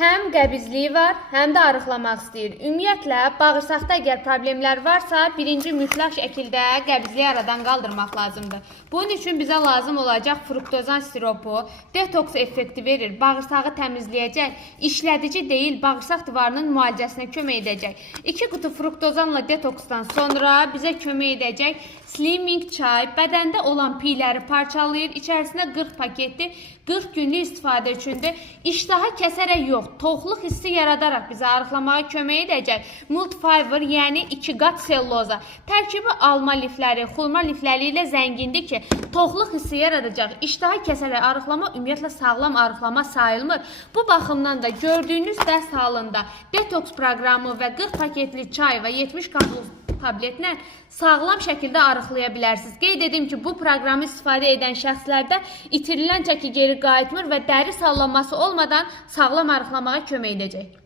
Həm qəbizliyi var, həm də arıqlamaq istəyir. Ümumiyyətlə, bağırsaqda əgər problemlər varsa, birinci mütləq şəkildə qəbizliyi aradan qaldırmaq lazımdır. Bunun üçün bizə lazım olacaq fruktozan siropu, detoks effekti verir, bağırsağı təmizləyəcək, işlədici deyil, bağırsaq divarının müalicəsinə kömək edəcək. 2 qutu fruktozanla detoksdan sonra bizə kömək edəcək slimming çay, bədəndə olan piyləri parçalayır, içərisinə 40 paketi 40 günlük istifadə üçündür. İştaha kəsərək yox, toxluq hissi yaradaraq bizə arıqlamağa kömək edəcək. Multifiber, yəni 2 qat selloza. Tərkibi alma lifləri, xurma lifləri ilə zəngindir ki, toxluq hissi yaradacaq. İştaha kəsərək arıqlama ümumiyyətlə sağlam arıqlama sayılmır. Bu baxımdan da gördüyünüz dərs halında detoks proqramı və 40 paketli çay və 70 qablolu tabletlə sağlam şəkildə arıqlaya bilərsiniz. Qeyd edim ki, bu proqramı istifadə edən şəxslərdə itirilən çəki geri qayıtmır və dəri sallanması olmadan sağlam arıqlamağa kömək edəcək.